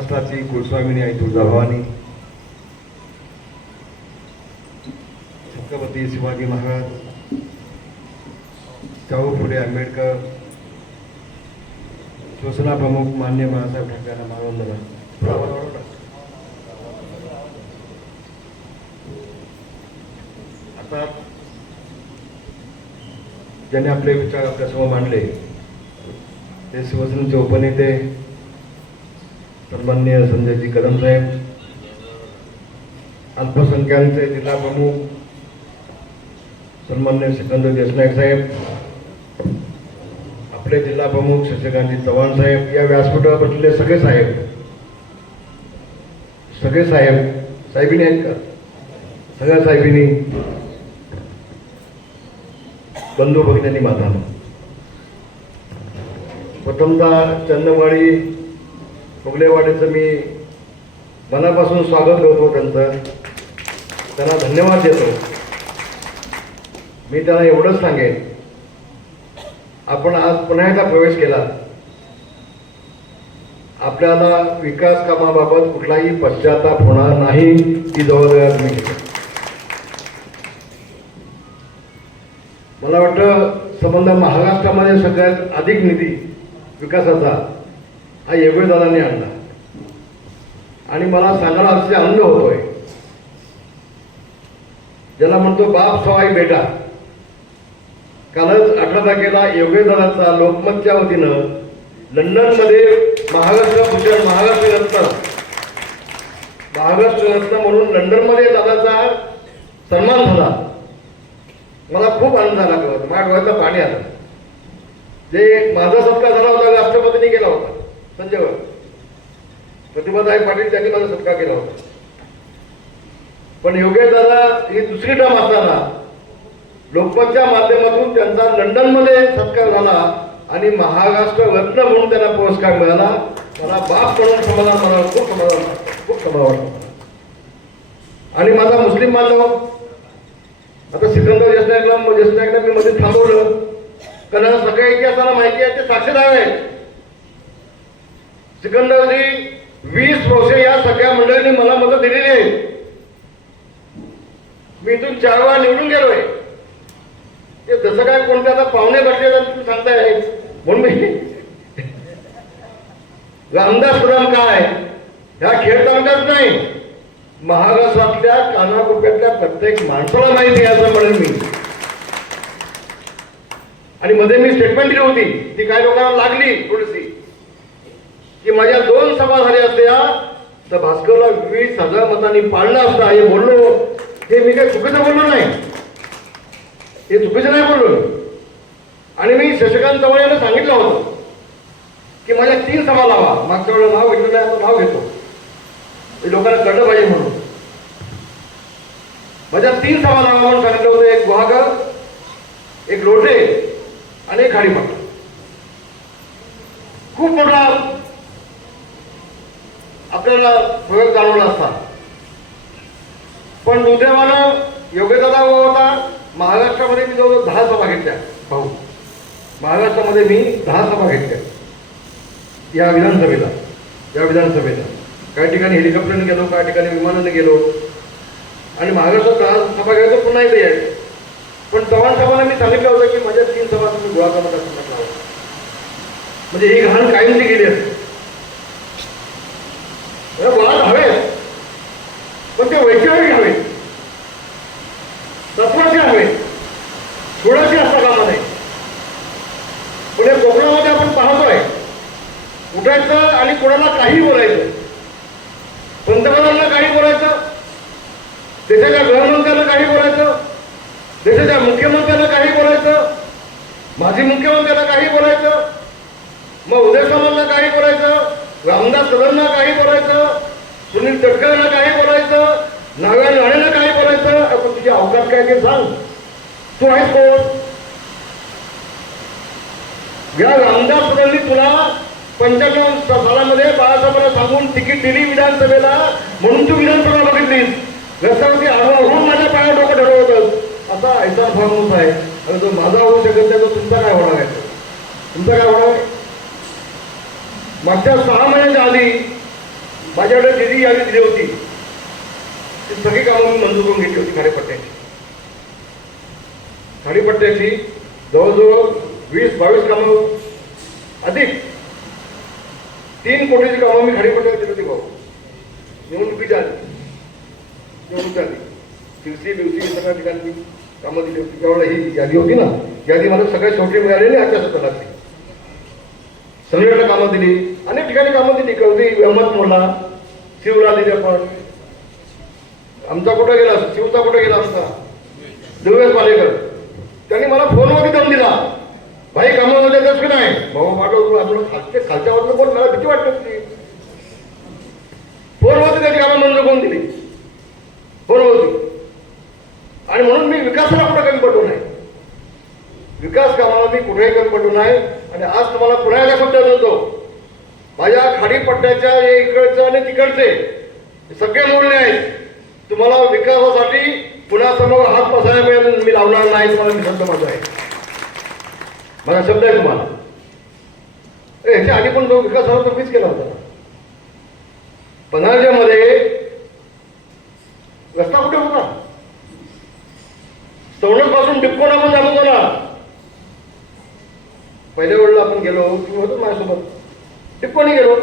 महाराष्ट्राची कुलस्वामिनी आई तुळजाभवानी छत्रपती शिवाजी महाराज शाहू फुले आंबेडकर शिवसेना प्रमुख मान्य बाळासाहेब ठाकरेंना मानवंदना. आता ज्यांनी आपले विचार आपल्यासमोर मांडले ते शिवसेनेचे उपनेते सन्माननीय संजयजी कदम साहेब अल्पसंख्याकचे जिल्हा प्रमुख सन्मान्य सिकंदर देशनायक साहेब आपले जिल्हा प्रमुख शशिकांतजी चव्हाण साहेब या व्यासपीठावर बसलेले सगळे साहेब सगळे साहेब साहेबिनी आहेत का? सगळ्या साहेबिनी बंधू भगिनी माता प्रथमदा चंदवाडी फुगलेवाडीचं मी मनापासून स्वागत करतो त्यांचं. त्यांना धन्यवाद देतो. मी त्यांना एवढंच सांगेन. आपण आज पुन्हा एकदा प्रवेश केला. आपल्याला विकास कामाबाबत कुठलाही पश्चाताप होणार नाही ती जबाबदारी तुम्ही घेतो. मला वाटतं संबंध महाराष्ट्रामध्ये सगळ्यात अधिक निधी विकासाचा. हा दादांनी आणला. आणि मला सांगायला असे आनंद होतोय. ज्याला म्हणतो बाप सवाई बेटा. कालच अठरा तारखेला दादाचा लोकमतच्या वतीनं लंडनमध्ये महाराष्ट्र भूषण महाराष्ट्र रत्न. महाराष्ट्र रत्न म्हणून लंडनमध्ये दादाचा सन्मान झाला. मला खूप आनंद झाला माझ्या डोळ्याचं पाणी आलं. जे माझा सत्कार झाला होता राष्ट्रपतींनी केला होता. संजय प्रतिभाताई पाटील त्यांनी माझा सत्कार केला होता. पण योगेश दादा ही दुसरी टर्म असताना लोकमतच्या माध्यमातून त्यांचा लंडनमध्ये सत्कार झाला आणि महाराष्ट्र रत्न म्हणून त्यांना पुरस्कार मिळाला. मला बाप म्हणून समाधान मला खूप समाधान खूप समाधान आणि माझा मुस्लिम बांधव आता सिकंदर यशनायकला यशनायकला मी मध्ये थांबवलं. कारण सगळ्या इतिहासाला माहिती आहे ते साक्षीदार आहेत. सिकंदरजी वीस वर्षे या सगळ्या मंडळींनी मला मदत दिलेली आहे. मी इथून चार वेळा निवडून गेलोय. ते जसं काय कोणत्या आता पाहुणे भेटले तर तुम्ही सांगताय म्हणून मी रामदास पुराम काय? ह्या खेळ तालुक्यात नाही. महाराष्ट्रातल्या कानाकोपऱ्यातल्या प्रत्येक माणसाला माहिती आहे असं म्हणेन मी. आणि मध्ये मी स्टेटमेंट दिली होती. ती काही लोकांना लागली थोडीशी. की माझ्या दोन सभा झाल्या असत्या तर भास्करला वीस हजार मतांनी पाळलं असतं हे बोललो. हे मी काही चुकीचं बोललो नाही. हे चुकीचं नाही बोललो आणि मी शशिकांत चव्हाण यांना सांगितलं होतं की माझ्या तीन सभा लावा. मागच्या वेळेला नाव घेतलं नाही आता नाव घेतो. हे लोकांना कळलं पाहिजे म्हणून. माझ्या तीन सभा लावा म्हणून सांगितलं होतं एक गुहागर एक लोटे आणि एक खाडीपाट खूप मोठा आपल्याला फरक जाणवला असता. पण दुर्दैवानं योग्यदादा हो होता. महाराष्ट्रामध्ये मी जवळ दहा सभा घेतल्या. भाऊ महाराष्ट्रामध्ये मी दहा सभा घेतल्या. या विधानसभेला या विधानसभेला. काही ठिकाणी हेलिकॉप्टरने गेलो काही ठिकाणी विमानाने गेलो. आणि महाराष्ट्रात दहा सभा घ्यायचं पुन्हा इथे आहे पण चव्हाण साहेबांना मी सांगितलं होतं की माझ्या तीन सभा तुम्ही गोळा करण्याचा म्हणजे ही घाण कायमची गेली असते. वाद हवेत पण ते वैचारिक हवे तत्वाचे हवे थोडेसे असता कामा नाही पण हे कोकणामध्ये आपण पाहतोय उठायचं आणि कोणाला काही बोलायचं पंतप्रधानांना काही बोलायचं देशाच्या गृहमंत्र्यांना काही बोलायचं देशाच्या मुख्यमंत्र्यांना काही बोलायचं माजी मुख्यमंत्र्यांना काही बोलायचं मग उदय सामांना काही रामदास कदमना काही बोलायचं सुनील तटकरेंना काही बोलायचं नारायण राणेला काही बोलायचं आपण तुझी अवकाश काय ते सांग. तू आहेस कोण? या रामदास कदमनी तुला पंच्याण्णव सालामध्ये बाळासाहेबांना सांगून तिकीट दिली विधानसभेला म्हणून तू विधानसभा बघितली रस्त्यावरती आढळून माझ्या पाया डोकं ठरवत असा ऐसा फॉर्मूस आहे आणि जो माझा होऊ शकत नाही तो तुमचा काय होणार आहे? तुमचा काय होणार आहे? मागच्या सहा महिन्याच्या आधी माझ्याकडे जी जी यादी दिली होती. ती सगळी कामं मी मंजूर करून घेतली होती खाडीपट्ट्याची खाडीपट्ट्याची जवळजवळ वीस बावीस कामं अधिक. तीन कोटीची कामं मी खाडीपट्ट्याला दिली होती भाऊ. निवडणुकीच्या आधी. निवडणुकीच्या आधी. शिवसी बिवसी सगळ्या ठिकाणी मी कामं दिली होती. त्यावेळेला ही यादी होती ना. यादी मला सगळ्या शेवटी मिळालेली आजच्या सत्राची सगळीकडे कामं दिली. अनेक ठिकाणी कामं दिली. कवती अहमद शिवला दिली आपण आमचा कुठं गेला शिवचा कुठं गेला असता? दिव्यस पालेकर. त्यांनी मला फोनवरती दम दिला. भाई कामामध्ये की नाही? भाऊ माझं आपलं खालच्या खालच्या वरनं बोल मला भीती वाटत होती फोनवरती त्याची कामं मंजूर करून दिली. फोनवरती. आणि म्हणून मी विकासाला कुठं कमी पडतो नाही? विकास कामाला मी कुठेही कमी पडलो नाही आणि आज तुम्हाला पुन्हा एकदा शब्द देतो माझ्या खाडीपट्ट्याच्या हे इकडचे आणि तिकडचे सगळे मोडणे आहेत. तुम्हाला विकासासाठी पुन्हा समोर हात पसायला मिळेल मी लावणार नाही तुम्हाला मी शब्द माझा आहे. माझा शब्द आहे तुम्हाला. ह्याच्या आधी पण जो विकास झाला तो मीच केला होता. पन्हाळ्यामध्ये रस्ता कुठे होता? सवलत पासून टिपकोन पण जात होतो ना आपण गेलो तुम्ही होतो माझ्यासोबत? ते कोणी गेलो.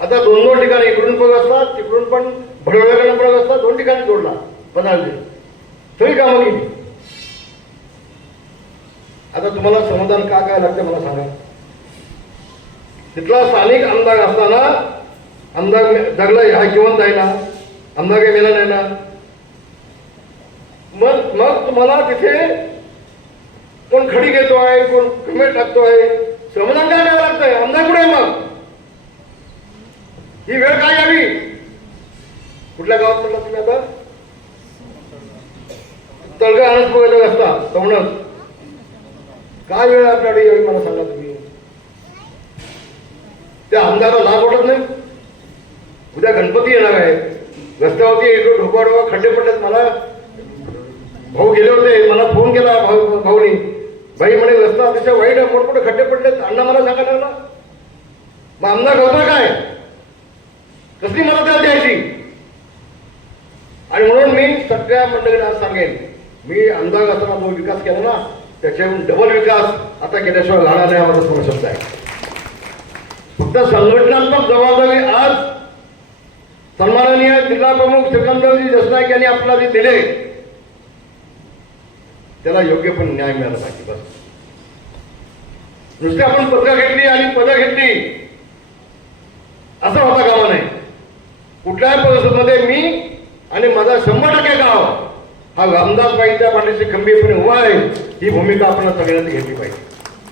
आता दोन दोन ठिकाणी इकडून पण रस्ता तिकडून पण भडवळ्याकडे पण रस्ता दोन ठिकाणी जोडला पदार्थ तरी कामं केली आता तुम्हाला समाधान का काय लागतं मला सांगा. तिथला स्थानिक आमदार असताना आमदार जगला हा जिवंत आहे ना? आमदार काही मेला नाही ना? मग मग तुम्हाला तिथे कोण खडी घेतो आहे कोण कमेंट टाकतोय? श्रमदान काय द्यावं लागतंय आमदार कुठे मग? ही वेळ काय यावी कुठल्या गावात म्हटलं तुम्ही आता? तळगा अनंतपुराचा रस्ता तवणच काय वेळ आपल्याकडे यावी मला सांगा तुम्ही? त्या आमदाराला लाभ वाटत नाही? उद्या गणपती येणार आहे. रस्त्यावरती एक ढोकाढोका खड्डे पडलेत मला. भाऊ गेले होते मला फोन केला भाऊ भाऊनी. भाई म्हणे रस्ता अतिशय वाईट आहे मोठमोठे खड्डे पडले अण्णा मला सांगायला लागला. मग आमदार होता काय? कसली मला त्याला द्यायची? आणि म्हणून मी सगळ्या मंडळींना आज सांगेन मी आमदार असताना जो विकास केला ना त्याच्याहून डबल विकास आता केल्याशिवाय राहणार नाही हा माझा आहे फक्त संघटनात्मक जबाबदारी आज सन्माननीय जिल्हा प्रमुख सिकंदरजी जसनाईक यांनी आपल्याला जे दिले. त्याला योग्य पण न्याय मिळाला पाहिजे बस. नुसते आपण पदं घेतली आणि पदं घेतली. असं होता कामा नाही. कुठल्याही परिस्थितीमध्ये मी आणि माझा शंभर टक्के गाव हा रामदासबाईंच्या पाठीशी खंबीरपणे उभा आहे. ही भूमिका आपण सगळ्यांनी घेतली पाहिजे.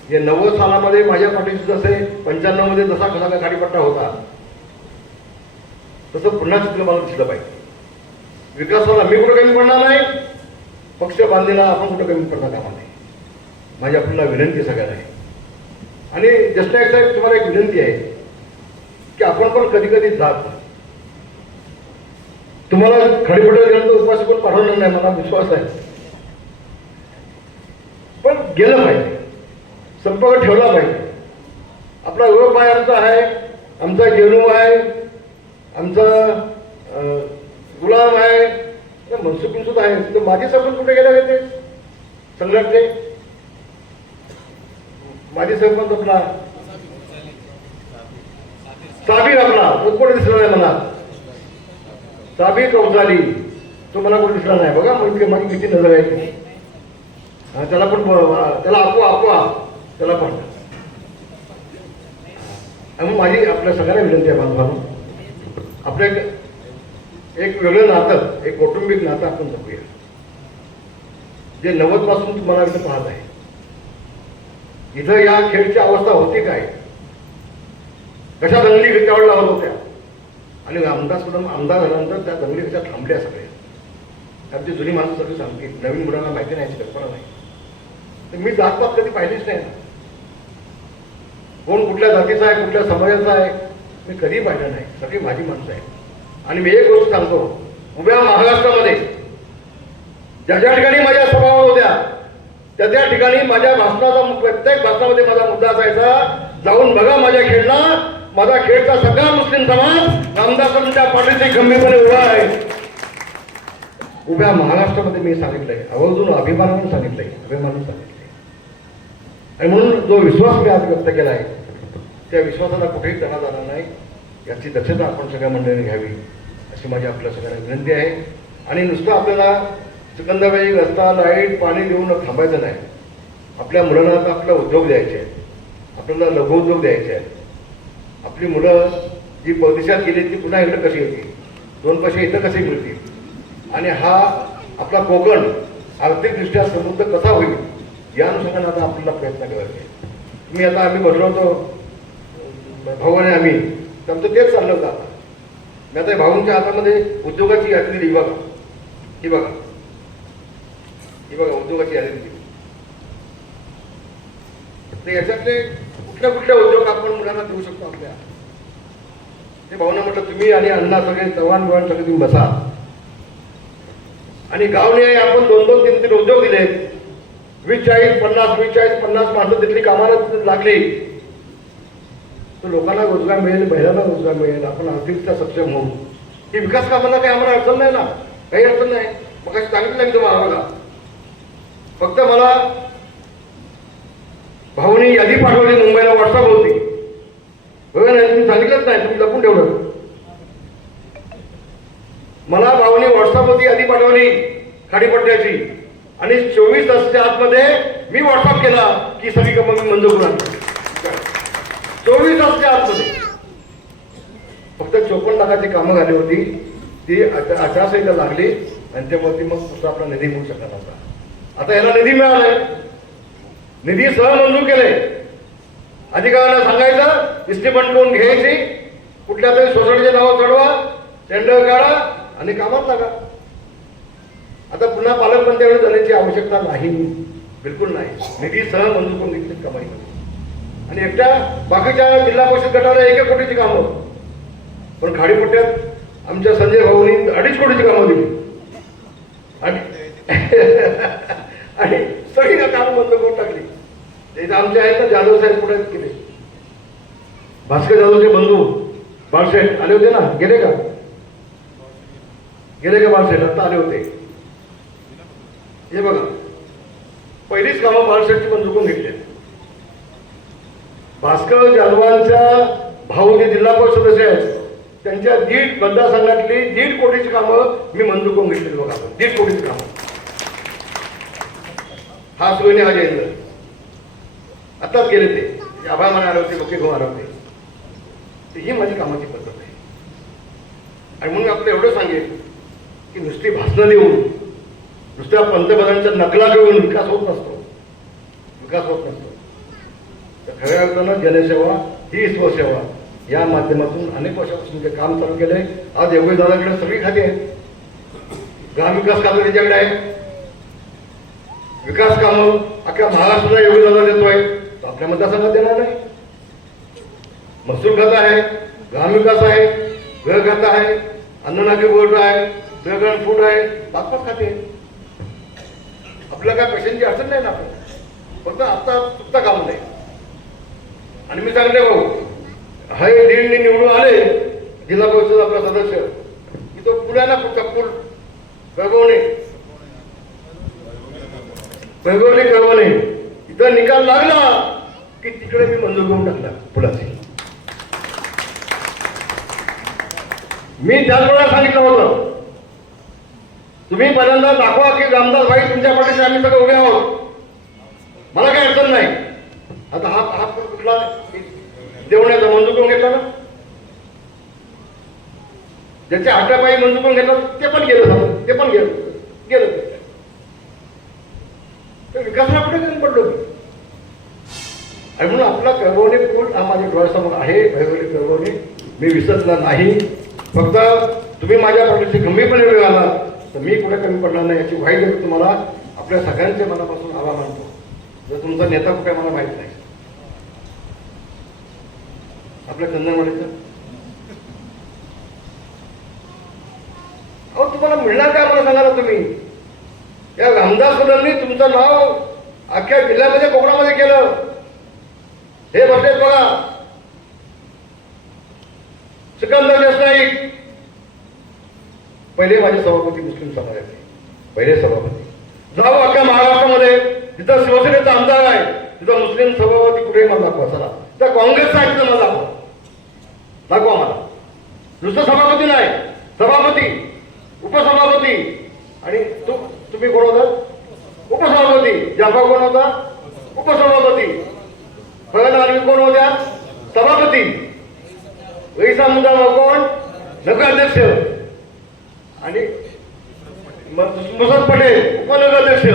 हे नव्वद सालामध्ये माझ्या पाठीशी जसे पंच्याण्णवमध्ये जसा कसा खाडीपट्टा होता तसं पुन्हा चित्र मला दिसलं पाहिजे. विकासाला मी कुठं कमी पडणार नाही. पक्ष बांधलेला आपण कुठं कमी पडता कामा नाही माझी आपल्याला विनंती सगळ्यांना आहे. आणि जसनायक साहेब तुम्हाला एक विनंती आहे की आपण पण कधी कधी जात तुम्हाला खडीपट्टा गेलं तर पण पाठवणार नाही मला विश्वास आहे. पण गेलं पाहिजे. संपर्क ठेवला पाहिजे. आपला युवक आहे आमचा आहे आमचा गेरू आहे आमचा गुलाम आहे मनसुख सुद्धा आहे. तर माझे सरपंच कुठे गेले होते संघटने माझे सरपंच आपला? साबीर आपला. तो कोणी दिसला नाही मला? साबीर कौसाली तो मला कोणी दिसला नाही. बघा म्हणजे माझी किती नजर आहे त्याला पण त्याला आपवा आपवा त्याला पण. आणि माझी आपल्या सगळ्यांना विनंती आहे बांधवांनो. आपल्या एक वेगळं नातं एक कौटुंबिक नातं आपण जपूया जे नव्वदपासून तुम्हाला इथं पाहत आहे. इथं या खेळची अवस्था होती काय? कशा दंगली त्यावेळेला लावत होत्या? आणि आमदार सुद्धा आमदार झाल्यानंतर त्या दंगली कशा थांबल्या सगळ्या. आमची जुनी माणसं सगळी सांगतील नवीन मुलांना माहिती नाही कल्पना नाही. तर मी जातपात कधी पाहिलीच नाही. ना कोण कुठल्या जातीचा आहे कुठल्या समाजाचा आहे मी कधी पाहिलं नाही. सगळी माझी माणसं आहेत. आणि मी एक गोष्ट सांगतो. उभ्या महाराष्ट्रामध्ये ज्या ज्या ठिकाणी माझ्या सभा होत्या त्या त्या ठिकाणी माझ्या भाषणाचा प्रत्येक भाषणामध्ये माझा मुद्दा असायचा जाऊन बघा माझ्या खेळला माझा खेळचा सगळा मुस्लिम समाज रामदासांच्या पाठीशी गंभीरपणे उभा आहे. उभ्या महाराष्ट्रामध्ये मी सांगितलंय. आवर्जून अभिमानाने सांगितलंय. अभिमानाने सांगितलंय. आणि म्हणून जो विश्वास मी आज व्यक्त केला आहे त्या विश्वासाला कुठेही तडा जाणार नाही. याची दक्षता आपण सगळ्या मंडळींनी घ्यावी. अशी माझी आपल्या सगळ्यांना विनंती आहे. आणि नुसतं आपल्याला सिकंदाबाई रस्ता लाइट पाणी देऊन थांबायचं नाही. आपल्या मुलांना आता आपला उद्योग द्यायचे आहेत. आपल्याला लघुउद्योग द्यायचे आहेत. आपली मुलं जी परदेशात गेली ती पुन्हा इकडं कशी होती दोन पैसे इथं कसे मिळतील? आणि हा आपला कोकण आर्थिकदृष्ट्या समृद्ध कसा होईल? या अनुषंगाने आता आपल्याला प्रयत्न करायचे मी आता आम्ही बसलो होतो भाऊ आणि आम्ही तर आमचं तेच चाललं होतं आता. मी आता भाऊंच्या हातामध्ये उद्योगाची यादी दिली बघा. ही बघा. ही बघा उद्योगाची यादी दिली तर याच्यातले कुठल्या कुठल्या उद्योग आपण मुलांना देऊ शकतो आपल्या? ते भाऊना म्हटलं तुम्ही आणि अण्णा सगळे चव्हाण बिव्हाण सगळे तुम्ही बसा. आणि गावनिहाय आपण दोन दोन तीन तीन उद्योग दिलेत. वीस चाळीस पन्नास वीस चाळीस पन्नास माणसं तिथली कामाला लागली. तर लोकांना रोजगार मिळेल महिलांना रोजगार मिळेल आपण आर्थिकता सक्षम होऊ. ही विकास कामाला काही आम्हाला अडचण नाही ना? काही अडचण नाही. मग अशी सांगितलं नाही तुम्हाला आम्हाला? फक्त मला भाऊनी यादी पाठवली मुंबईला व्हॉट्सअप होती. नाही तुम्ही सांगितलंच नाही तुम्ही लपून ठेवलं. मला भाऊनी व्हॉट्सअप होती यादी पाठवली खाडीपट्ट्याची. आणि चोवीस तासाच्या आतमध्ये मी व्हॉट्सअप केला की सगळी कामं मी मंजूर करून आणली. असते आतमध्ये. फक्त चोपन्न लाखाची कामं झाली होती ती आचारसंहिता लागली आणि त्यावरती मग दुसरा आपला निधी मिळू शकत होता आता याला निधी मिळालाय. निधी सह मंजूर केले अधिकाऱ्यांना सांगायचं इस्टिमेंट करून घ्यायची कुठल्या तरी सोसायटीचे नाव चढवा टेंडर काढा आणि कामात लागा. आता पुन्हा पालकमंत्र्याकडे जाण्याची आवश्यकता नाही. बिलकुल नाही. निधी सह मंजूर करून घेतली कमाई आणि एकट्या बाकीच्या जिल्हा परिषद गटाला एक एक कोटीची कामं. पण खाडीपोट्यात आमच्या संजय भाऊनी अडीच कोटीची कामं दिली. आणि आणि सगळी कामं बंद करून टाकली. इथं आमचे आहेत ना जाधव साहेब पुढे गेले भास्कर जाधवचे बंधू बाळशेठ आले होते ना? गेले का? गेले का बाळशेठ आता आले होते. हे बघा. पहिलीच कामं बाळशेठची पण करून घेतली भास्कर जाधवांच्या भाऊ जे जिल्हा परिषद सदस्य आहेत. त्यांच्या दीड मतदारसंघातली दीड कोटीची कामं मी मंजूर करून घेतलेली बघा आपण. दीड कोटीची कामं. हा सुने हा जयंद्र आताच गेले ते. ते आभार म्हणा आरवते होते लोके घेऊन आरवते ही माझी कामाची पद्धत आहे. आणि म्हणून आपलं एवढं सांगेल की नुसती भाषणं देऊन नुसत्या पंतप्रधानांच्या नकला घेऊन विकास होत नसतो. विकास होत नसतो. तर खऱ्या अर्थानं जनसेवा ही स्वसेवा या माध्यमातून अनेक वर्षापासून ते काम चालू केलंय आज एवढे दादाकडे सगळी खाती आहेत. ग्रामविकास खातं त्याच्याकडे आहे. विकास कामं अख्ख्या महाराष्ट्राला एवढे दादा देतोय तो आपल्या मतदारसंघात देणार नाही. महसूल खातं आहे ग्रामविकास आहे गृह खातं आहे अन्ननाके बोर्ड आहे गृहग्रहण फूड आहे पाच खाते. आपल्या आपल्याला काय पैशांची अडचण नाही ना आपण फक्त आता चुकता काम नाही. आणि मी सांगले भाऊ हे दीडने निवडून आले जिल्हा परिषद आपला सदस्य. की तो पुण्याला पुढचा पूल वैभवणे वैभवने कळवणे इथं निकाल लागला की तिकडे मी मंजूर करून टाकला पुलाची. मी त्याच वेळेला सांगितलं होतं तुम्ही पहिल्यांदा दाखवा की रामदास भाई तुमच्या पाठीशी आम्ही सगळं उभे आहोत. मला काही अडचण नाही. आता हा हा पूल कुठला देवण्याचा मंजूर करून घेतला ना? ज्याच्या हातापायी मंजूर करून घेतलं ते पण गेलं समोर. ते पण गेलं. गेलं. तर विकासाला कुठे कमी पडलो आणि म्हणून आपला कळवणे पूल हा माझ्या डोळ्यासमोर आहे भैरवली कळवणे मी विसरला नाही. फक्त तुम्ही माझ्या पाठीशी गंभीरपणे वेळ आला तर मी कुठे कमी पडणार नाही याची वाईट तुम्हाला आपल्या सगळ्यांच्या मनापासून आभार मानतो जर तुमचा नेता कुठे मला माहीत नाही. आपल्या कन्नडवाडीचं अहो तुम्हाला मिळणार काय आम्हाला सांगा तुम्ही? या रामदास मुलांनी तुमचं नाव अख्ख्या जिल्ह्यामध्ये कोकणामध्ये केलं. हे म्हणते बघा. सिकंदर देशनाईक पहिले माझे सभापती मुस्लिम समाजाचे. पहिले सभापती. जाऊ अख्ख्या महाराष्ट्रामध्ये. जिथं शिवसेनेचा आमदार आहे. तिथं मुस्लिम सभापती कुठेही मला दाखवा चला. काँग्रेसचा नुसतं सभापती नाही सभापती उपसभापती आणि तू तुम्ही कोण होता उपसभापती जाफा कोण होता उपसभापती फगन आर्मी कोण होत्या सभापती वैसा मुद्दा कोण नगराध्यक्ष आणि म- मुसद पटेल उपनगराध्यक्ष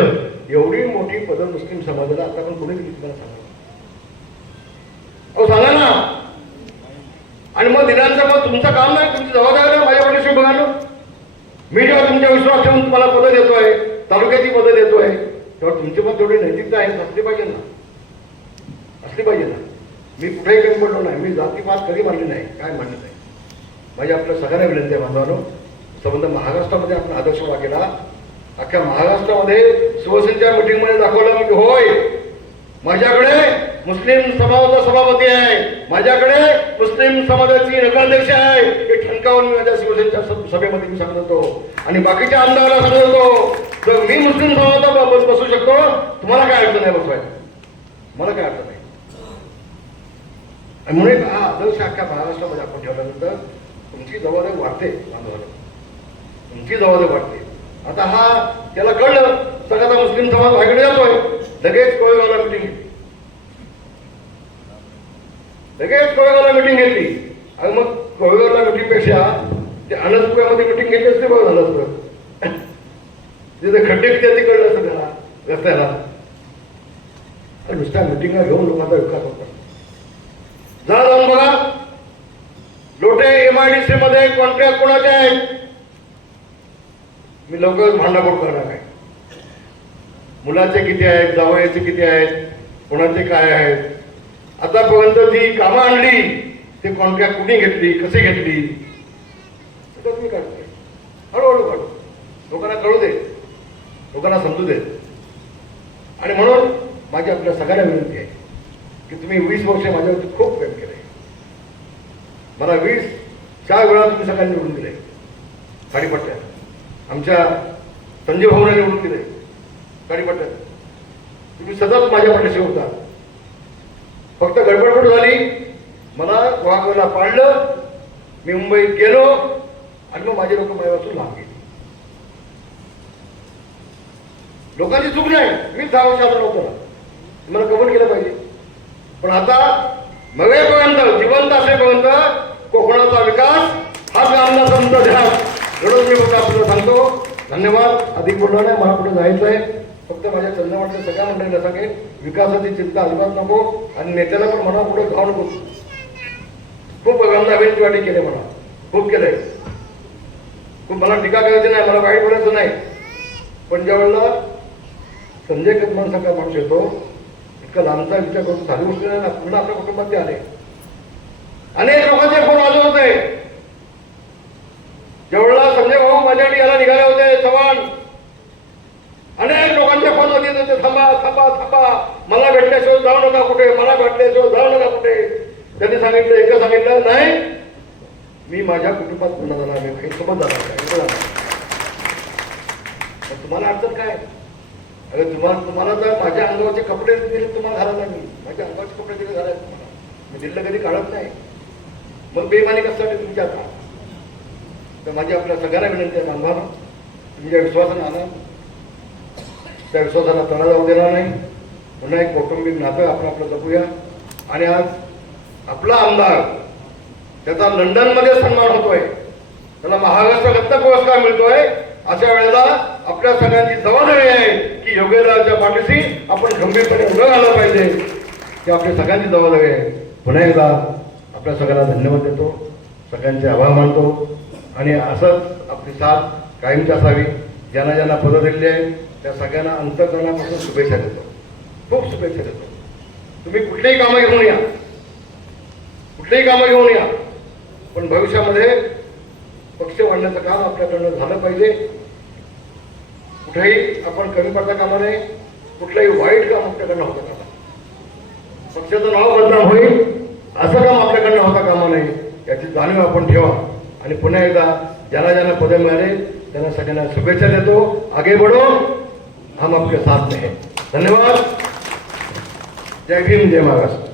एवढी मोठी पदं मुस्लिम समाजाला आता आपण कोणी दिली तुम्हाला सांगा अहो सांगा ना आणि मग दिनांचं मग तुमचं काम नाही तुमची जबाबदारी आहे माझ्या पाठीशी बघा ना मी जेव्हा तुमच्या विश्वास ठेवून तुम्हाला पदं देतोय तालुक्याची पदं येतोय. तेव्हा तुमची पण तेवढी नैतिकता आहे असली पाहिजे ना. असली पाहिजे ना. मी कुठेही कमी पडलो नाही मी जातीपात कधी मानली नाही काय मानलं नाही. माझी आपल्या सगळ्यांना विनंती आहे बांधवानो संबंध महाराष्ट्रामध्ये आपण आदर्श उभा केला अख्ख्या महाराष्ट्रामध्ये शिवसेनेच्या मिटिंगमध्ये दाखवलं की होय. माझ्याकडे मुस्लिम समाजाचा सभापती आहे. माझ्याकडे मुस्लिम समाजाची नगराध्यक्ष आहे. हे ठणकावून मी माझ्या शिवसेनेच्या सभेमध्ये मी सांगत होतो. आणि बाकीच्या आमदाराला सांगत होतो तर मी मुस्लिम समाजाचा बसू शकतो तुम्हाला काय अडचण आहे बसवायला? मला काय अडचण नाही. आणि म्हणून हा आदर्श अख्ख्या महाराष्ट्रामध्ये आपण ठेवल्यानंतर तुमची जबाबदारी वाढते बांधवाला. तुमची जबाबदारी वाढते. आता हा त्याला कळलं सगळ्याचा मुस्लिम समाज भाईकडे जातोय. लगेच कोळेगावला मिटिंग लगेच कोळेगावला मिटिंग घेतली. आणि मग कोळेगावला मिटिंगपेक्षा ते अनसपुऱ्यामध्ये मिटिंग घेतली असते बघ अनसपुर तिथे खड्डे किती तिकडलं असतं त्याला रस्त्याला. आणि नुसत्या मिटिंगा घेऊन लोकांचा विकास होता. जा जाऊन बघा लोटे एमआयडीसी मध्ये कॉन्ट्रॅक्ट कोणाचे आहेत? मी लवकरच भांडाफोड करणार आहे. मुलाचे किती आहेत जावयाचे किती आहेत कोणाचे काय आहेत? आतापर्यंत जी कामं आणली ते कॉन्ट्रॅक्ट कुणी घेतली कशी घेतली? मी हळूहळू काढू. लोकांना कळू दे. लोकांना समजू दे. आणि म्हणून माझी आपल्या सगळ्यांना विनंती आहे की तुम्ही वीस वर्ष माझ्यावरती खूप प्रेम केले मला वीस चार वेळा तुम्ही सगळ्यांनी निवडून दिले खाडीपट्ट्यात आमच्या संजय भाऊने निवडून दिले खाडीपट्ट्यात तुम्ही सतत माझ्या पाठीशी होता. फक्त गडबड झाली? मला वाघला पाडलं मी मुंबईत गेलो आणि मग माझे लोक माझ्यापासून लांब गेले. लोकांची चूक नाही. मी दहा वर्ष आता नव्हतो मला कबूल केलं पाहिजे. पण आता मगेपर्यंत जिवंत असेपर्यंत कोकणाचा विकास हाच आमचा ध्यास ध्यान मी फक्त आपल्याला सांगतो. धन्यवाद. अधिक बोलणार नाही. मला कुठे जायचं आहे फक्त माझ्या चंद्रवाडच्या सगळ्या मंडळीला सांगेन विकासाची चिंता अजिबात नको आणि नेत्याला पण म्हणा पुढे जाऊ नको. खूप गंधावेंची वाटी केले म्हणा खूप केलंय. खूप मला टीका करायची नाही मला वाईट बोलायचं नाही. पण ज्यावेळेला संजय कदमान सारखा माणूस येतो इतका लांबचा विचार करून साधी गोष्ट नाही ना पूर्ण आपल्या कुटुंबात ते आले. अनेक लोकांचे फोन आले होते. ज्यावेळेला संजय भाऊ माझ्याकडे याला निघाले होते चव्हाण. मध्ये त्याचे थांबा थांबा थांबा. मला भेटल्याशिवाय जाऊ नका कुठे मला भेटल्याशिवाय जाऊ नका कुठे. त्यांनी सांगितलं एकदा सांगितलं नाही मी माझ्या कुटुंबात पुन्हा जाणार मी काही सोबत जाणार नाही, तुम्हाला अडचण काय? अरे तुम्हाला तुम्हाला जर माझ्या अंगावरचे कपडे दिले तुम्हाला घालायला मी माझ्या अंगावरचे कपडे दिले घालायला तुम्हाला. मी दिल्लं कधी काढत नाही. मग बेमानी कशासाठी तुमच्या आता तर माझी आपल्या सगळ्यांना विनंती आहे बांधवानं तुमच्या विश्वासानं आणा. त्या विश्वासाला तणा जाऊ देणार नाही. पुन्हा एक कौटुंबिक नातं आपण आपलं जपूया. आणि आज आपला आमदार त्याचा लंडनमध्ये सन्मान होतोय. त्याला महाराष्ट्र रत्न पुरस्कार मिळतोय. अशा वेळेला आपल्या सगळ्यांची जबाबदारी आहे की योगेंद्राच्या पाठीशी आपण गंभीरपणे उभं राहिलं पाहिजे. की आपली सगळ्यांची जबाबदारी आहे. पुन्हा एकदा आपल्या सगळ्यांना धन्यवाद देतो. सगळ्यांचे आभार मानतो. आणि असंच आपली साथ कायमची असावी. ज्यांना ज्यांना पदं दिलेली आहे त्या सगळ्यांना अंतकरणापासून शुभेच्छा देतो. खूप शुभेच्छा देतो. तुम्ही कुठलीही कामं घेऊन या. कुठलीही कामं घेऊन या. पण भविष्यामध्ये पक्ष वाढण्याचं काम आपल्याकडनं झालं पाहिजे. कुठेही आपण कमी पडता कामा नये. कुठलंही वाईट काम आपल्याकडनं होतं कामा पक्षाचं नाव बदनाम होईल. असं काम आपल्याकडनं होता कामा नये. याची जाणीव आपण ठेवा. आणि पुन्हा एकदा ज्याला ज्यांना पदे मिळाले त्यांना सगळ्यांना शुभेच्छा देतो. आगे बढो. हम आपके साथ में हैं। धन्यवाद। जय भीम जय महाराष्ट्र।